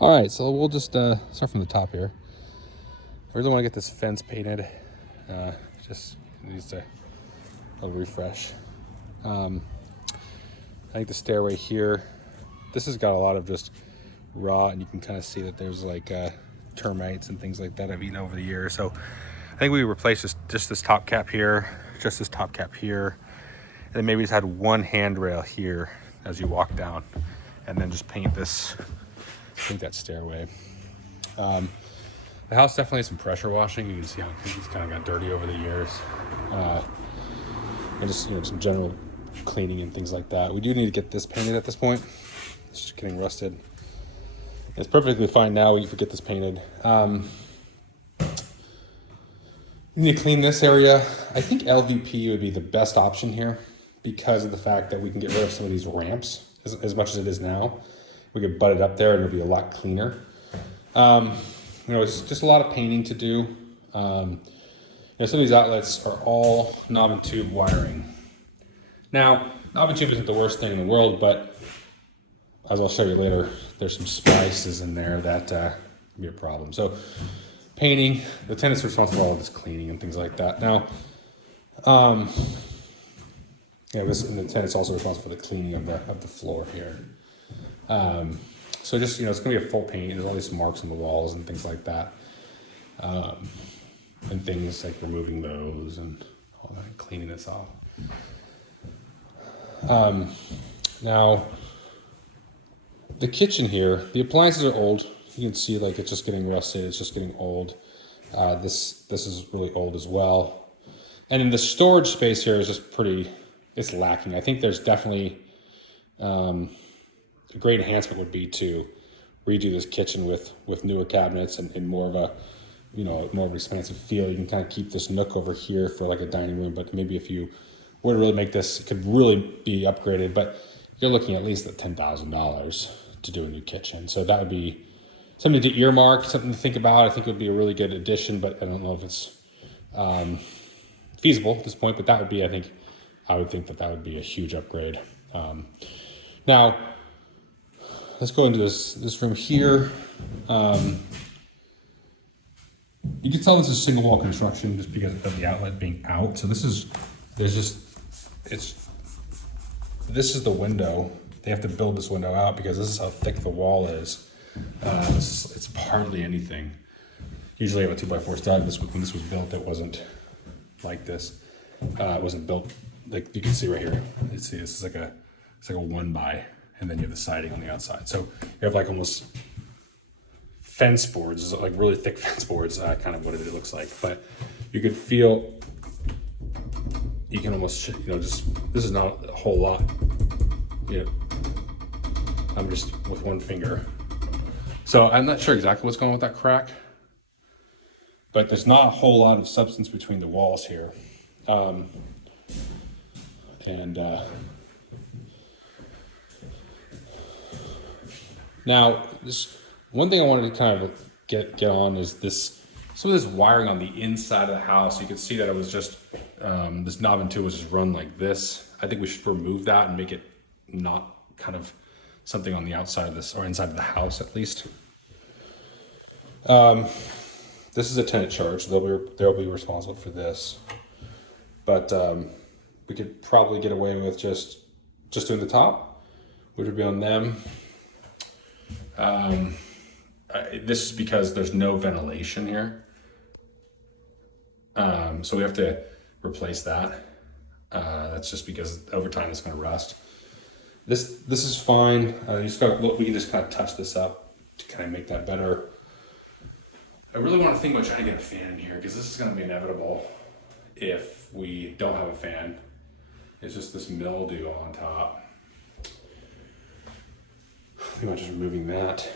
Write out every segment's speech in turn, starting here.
All right, so we'll just start from the top here. I really want to get this fence painted. Just needs a little refresh. I think the stairway here, this has got a lot of just raw, and you can kind of see that there's like termites and things like that I've eaten over the years. So I think we replace just this top cap here, just this top cap here, and then maybe just had one handrail here as you walk down, and then just paint that stairway. The house definitely has some pressure washing. You can see how it's kind of got dirty over the years, and just some general cleaning and things like that. We do need to get this painted at this point. It's just getting rusted. It's perfectly fine now. We could get this painted. We need to clean this area. I think LVP would be the best option here because of the fact that we can get rid of some of these ramps as much as it is now. We could butt it up there and it'll be a lot cleaner. It's just a lot of painting to do. Some of these outlets are all knob and tube wiring. Now, knob and tube isn't the worst thing in the world, but as I'll show you later, there's some splices in there that can be a problem. So painting, the tenant's responsible for all this cleaning and things like that. Now, the tenant's also responsible for the cleaning of the floor here. So just, it's gonna be a full paint. There's all these marks on the walls and things like that. And things like removing those and all that, and cleaning this off. Now, the kitchen here, the appliances are old. You can see like it's just getting rusted. It's just getting old. This is really old as well. And then the storage space here is just it's lacking. I think there's definitely, a great enhancement would be to redo this kitchen with newer cabinets and more of a, more of an expansive feel. You can kind of keep this nook over here for like a dining room, but maybe if you were to really make this, it could really be upgraded, but you're looking at least at $10,000 to do a new kitchen. So that would be something to earmark, something to think about. I think it would be a really good addition, but I don't know if it's feasible at this point, but that would be, I would think that would be a huge upgrade. Now, let's go into this room here. You can tell this is single wall construction just because of the outlet being out. So this is the window. They have to build this window out because this is how thick the wall is. It's hardly anything. Usually I have a 2x4 stud. When this was built, it wasn't like this. It wasn't built like you can see right here. This is like a 1x, and then you have the siding on the outside. So you have like almost fence boards, like really thick fence boards, kind of what it looks like. But you could feel, you can almost, this is not a whole lot. I'm just with one finger. So I'm not sure exactly what's going on with that crack, but there's not a whole lot of substance between the walls here. Now, this one thing I wanted to kind of get on is some of this wiring on the inside of the house. You can see that it was just this knob and tube was just run like this. I think we should remove that and make it not kind of something on the outside of this or inside of the house at least. This is a tenant charge. They'll be responsible for this, but we could probably get away with just doing the top, which would be on them. This is because there's no ventilation here. So we have to replace that. That's just because over time it's going to rust. This is fine. We can just kind of touch this up to kind of make that better. I really want to think about trying to get a fan in here because this is going to be inevitable if we don't have a fan. It's just this mildew on top. I think about just removing that.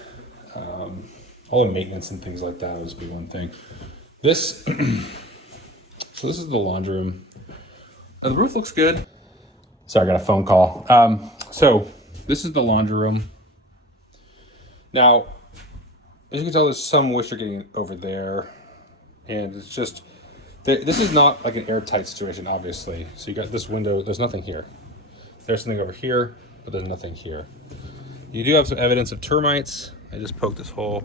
All the maintenance and things like that would just be one thing. So this is the laundry room. The roof looks good. Sorry, I got a phone call. So this is the laundry room. Now, as you can tell, there's some moisture getting over there, and it's just, this is not like an airtight situation, obviously. So you got this window, there's nothing here. There's something over here, but there's nothing here. You do have some evidence of termites I just poked this hole,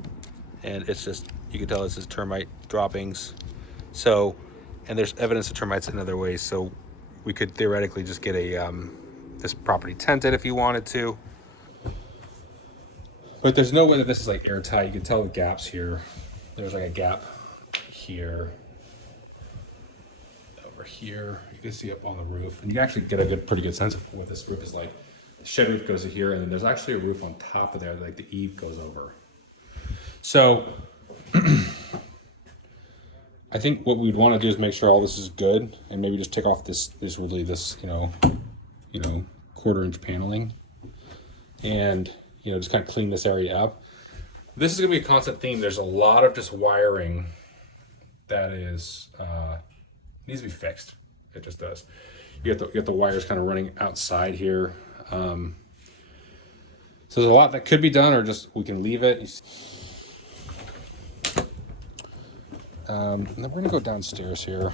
and it's just, you can tell this is termite droppings. So, and there's evidence of termites in other ways. So we could theoretically just get a this property tented if you wanted to. But there's no way that this is like airtight. You can tell the gaps here. There's like a gap here, over here. You can see up on the roof, and you can actually get a pretty good sense of what this roof is like. The shed roof goes to here, and then there's actually a roof on top of there, like the eave goes over. So I think what we'd want to do is make sure all this is good, and maybe just take off this quarter-inch paneling, and just kind of clean this area up. This is going to be a constant theme. There's a lot of just wiring that is needs to be fixed. It just does. You get the wires kind of running outside here. So there's a lot that could be done, or just we can leave it. And then we're gonna go downstairs here.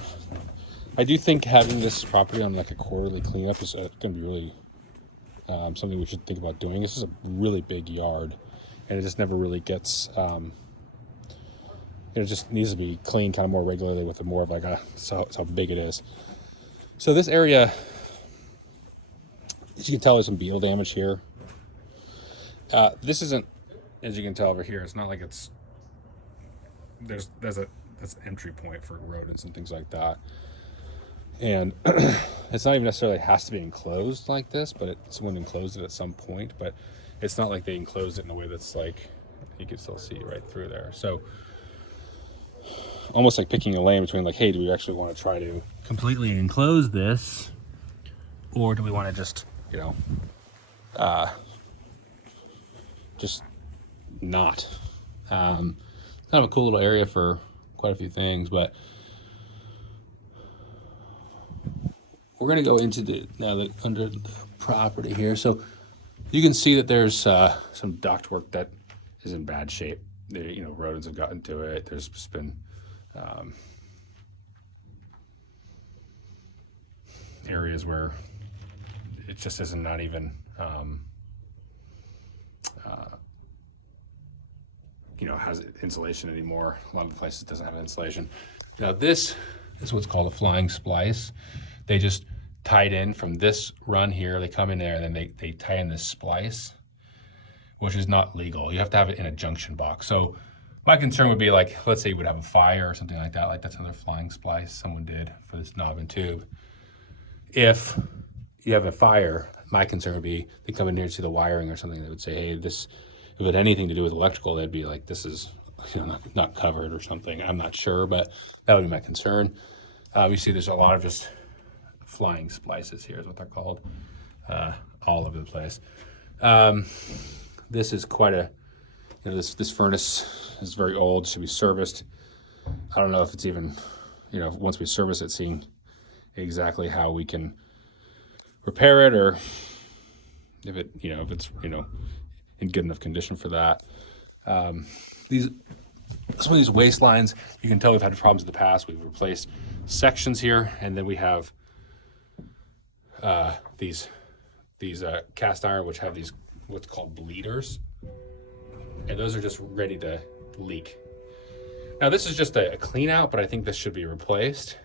I do think having this property on like a quarterly cleanup is gonna be really something we should think about doing. This is a really big yard, and it just never really gets. It just needs to be cleaned kind of more regularly with more of like how big it is. So this area, as you can tell, there's some beetle damage here. This isn't, as you can tell over here, it's not like it's that's an entry point for rodents and things like that. And it's not even necessarily has to be enclosed like this, but someone enclosed it at some point. But it's not like they enclosed it in a way that's like you can still see right through there. So almost like picking a lane between like, hey, do we actually want to try to completely enclose this, or do we want to just just not? Kind of a cool little area for quite a few things, but we're going to go into under the property here. So you can see that there's some ductwork that is in bad shape. Rodents have gotten to it. There's just been areas where it just isn't not even has insulation anymore. A lot of the places doesn't have insulation. Now this is what's called a flying splice. They just tied in from this run here. They come in there and then they tie in this splice, which is not legal. You have to have it in a junction box. So my concern would be like, let's say you would have a fire or something like that. Like that's another flying splice someone did for this knob and tube. If you have a fire, my concern would be they come in here to see the wiring or something. They would say, hey, this, if it had anything to do with electrical, they'd be like, this is not covered or something. I'm not sure, but that would be my concern. We see there's a lot of just flying splices here is what they're called, all over the place. This is quite a, this furnace is very old, should be serviced. I don't know if it's even, once we service it, seeing exactly how we can repair it, or if it's in good enough condition for that. Some of these waste lines, you can tell we've had problems in the past. We've replaced sections here, and then we have these cast iron, which have these what's called bleeders, and those are just ready to leak. Now this is just a clean out, but I think this should be replaced.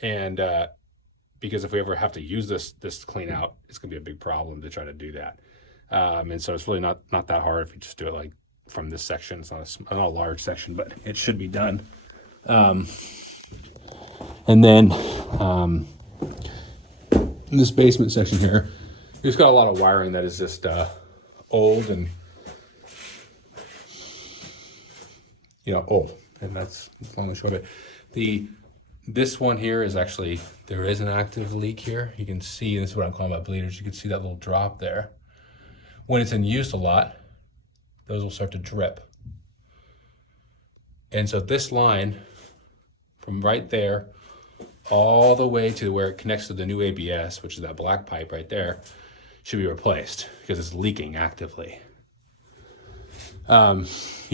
And because if we ever have to use this clean out, it's gonna be a big problem to try to do that. And so it's really not that hard if you just do it like from this section. It's not a large section, but it should be done. And then in this basement section here, we've got a lot of wiring that is just old and old, and that's long and short of it. This one here is actually, there is an active leak here. You can see, and this is what I'm calling about bleeders. You can see that little drop there. When it's in use a lot, those will start to drip. And so this line from right there all the way to where it connects to the new ABS, which is that black pipe right there, should be replaced because it's leaking actively. You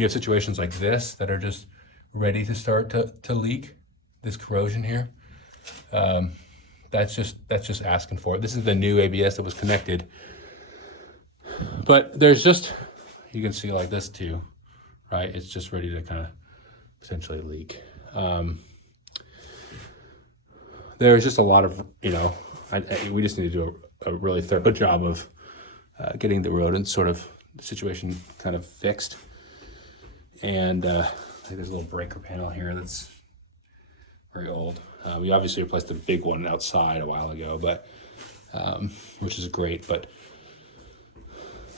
have situations like this that are just ready to start to leak. This corrosion here, that's just asking for it. This is the new ABS that was connected, but there's just you can see like this too, right? It's just ready to kind of potentially leak. There's just a lot of, we just need to do a really thorough job of getting the rodent sort of situation kind of fixed. And I think there's a little breaker panel here that's very old. We obviously replaced the big one outside a while ago, but which is great. But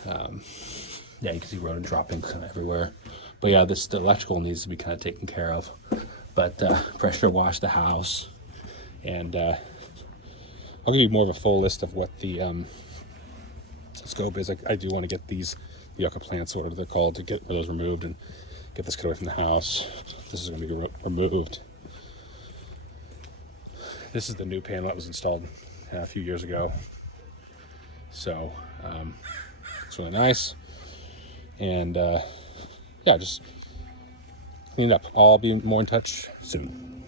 yeah, you can see rodent droppings kind of everywhere. But yeah, the electrical needs to be kind of taken care of. But pressure wash the house, and I'll give you more of a full list of what the scope is. I do want to get these yucca plants, whatever they're called, to get those removed and get this kid away from the house. This is going to be removed. This is the new panel that was installed a few years ago. So it's really nice. And yeah, just clean it up. I'll be more in touch soon.